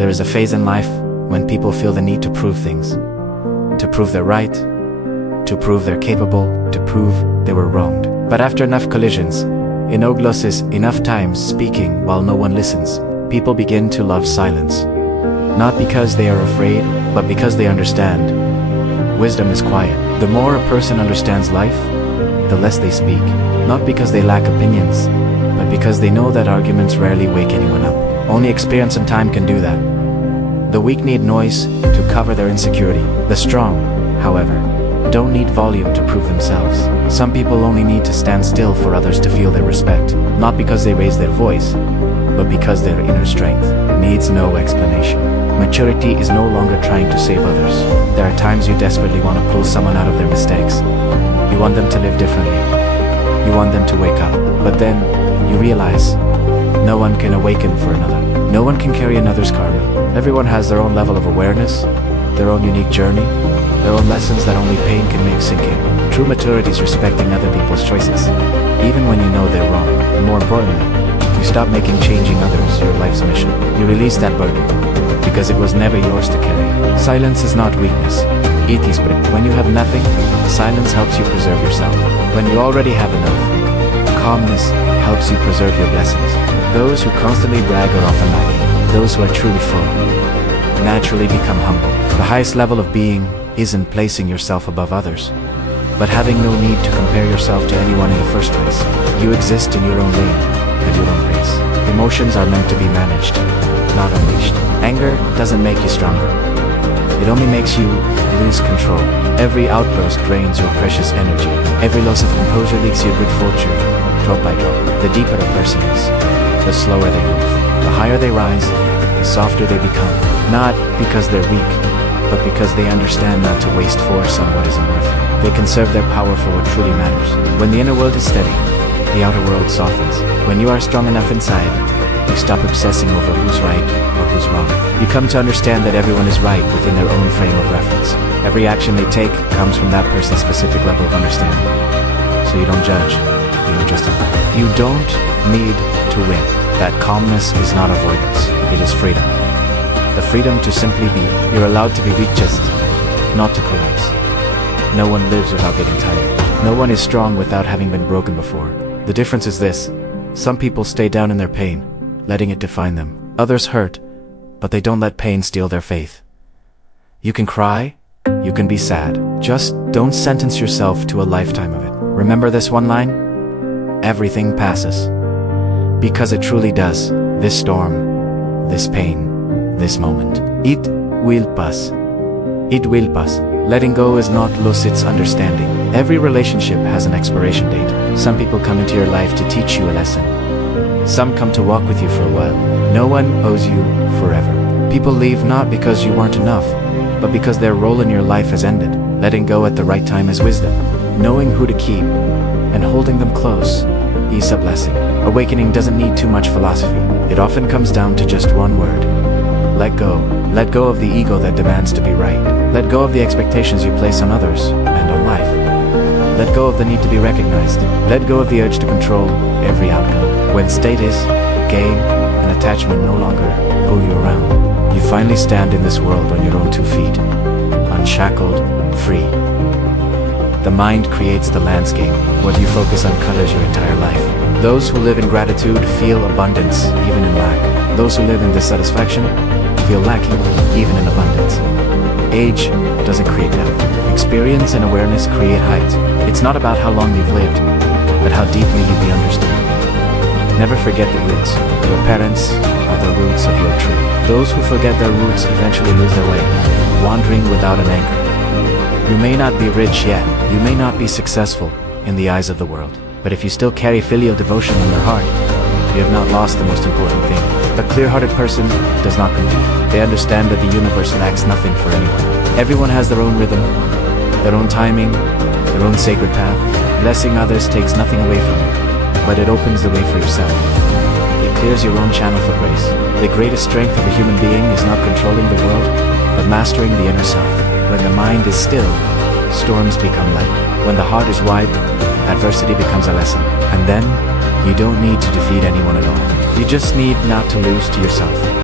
There is a phase in life when people feel the need to prove things. To prove they're right, to prove they're capable, to prove they were wronged. But after enough collisions, enough times speaking while no one listens, people begin to love silence. Not because they are afraid, but because they understand. Wisdom is quiet. The more a person understands life, the less they speak. Not because they lack opinions, but because they know that arguments rarely wake anyone up. Only experience and time can do that. The weak need noise to cover their insecurity. The strong, however, don't need volume to prove themselves. Some people only need to stand still for others to feel their respect, not because they raise their voice, but because their inner strength needs no explanation. Maturity is no longer trying to save others. There are times you desperately want to pull someone out of their mistakes. You want them to live differently. You want them to wake up. But then, you realize, no one can awaken for another. No one can carry another's karma. Everyone has their own level of awareness, their own unique journey, their own lessons that only pain can make sink in. True maturity is respecting other people's choices, even when you know they're wrong. And more importantly, you stop making changing others your life's mission. You release that burden, because it was never yours to carry. Silence is not weakness. It is but when you have nothing, silence helps you preserve yourself. When you already have enough, calmness helps you preserve your blessings. Those who constantly brag are often lacking. Those who are truly full naturally become humble. The highest level of being isn't placing yourself above others, but having no need to compare yourself to anyone in the first place. You exist in your own lane, at your own pace. Emotions are meant to be managed, not unleashed. Anger doesn't make you stronger. It only makes you lose control. Every outburst drains your precious energy. Every loss of composure leaks your good fortune, drop by drop. The deeper a person is, the slower they move. The higher they rise, the softer they become. Not because they're weak, but because they understand not to waste force on what isn't worth it. They conserve their power for what truly matters. When the inner world is steady, the outer world softens. When you are strong enough inside, you stop obsessing over who's right or who's wrong. You come to understand that everyone is right within their own frame of reference. Every action they take comes from that person's specific level of understanding. So you don't judge, you don't justify. You don't need to win. That calmness is not avoidance, it is freedom. The freedom to simply be. You're allowed to be weak, just not to collapse. No one lives without getting tired. No one is strong without having been broken before. The difference is this: some people stay down in their pain, letting it define them. Others hurt, but they don't let pain steal their faith. You can cry, you can be sad. Just don't sentence yourself to a lifetime of it. Remember this one line? Everything passes. Because it truly does. This storm, this pain, this moment. It will pass. It will pass. Letting go is not lose, it's understanding. Every relationship has an expiration date. Some people come into your life to teach you a lesson. Some come to walk with you for a while. No one owes you forever. People leave not because you weren't enough, but because their role in your life has ended. Letting go at the right time is wisdom. Knowing who to keep and holding them close is a blessing. Awakening doesn't need too much philosophy. It often comes down to just one word: let go. Let go of the ego that demands to be right. Let go of the expectations you place on others and on life. Let go of the need to be recognized. Let go of the urge to control every outcome. When status, gain, and attachment no longer pull you around, you finally stand in this world on your own 2 feet, unshackled, free. The mind creates the landscape. What you focus on colors your entire life. Those who live in gratitude feel abundance, even in lack. Those who live in dissatisfaction feel lacking, even in abundance. Age doesn't create depth. Experience and awareness create height. It's not about how long you've lived, but how deeply you be understood. Never forget the roots. Your parents are the roots of your tree. Those who forget their roots eventually lose their way, wandering without an anchor. You may not be rich yet, you may not be successful in the eyes of the world, but if you still carry filial devotion in your heart, you have not lost the most important thing. A clear-hearted person does not compete. They understand that the universe lacks nothing for anyone. Everyone has their own rhythm, their own timing, their own sacred path. Blessing others takes nothing away from you, but it opens the way for yourself. It clears your own channel for grace. The greatest strength of a human being is not controlling the world, but mastering the inner self. When the mind is still, storms become light. When the heart is wide, adversity becomes a lesson. And then, you don't need to defeat anyone at all. You just need not to lose to yourself.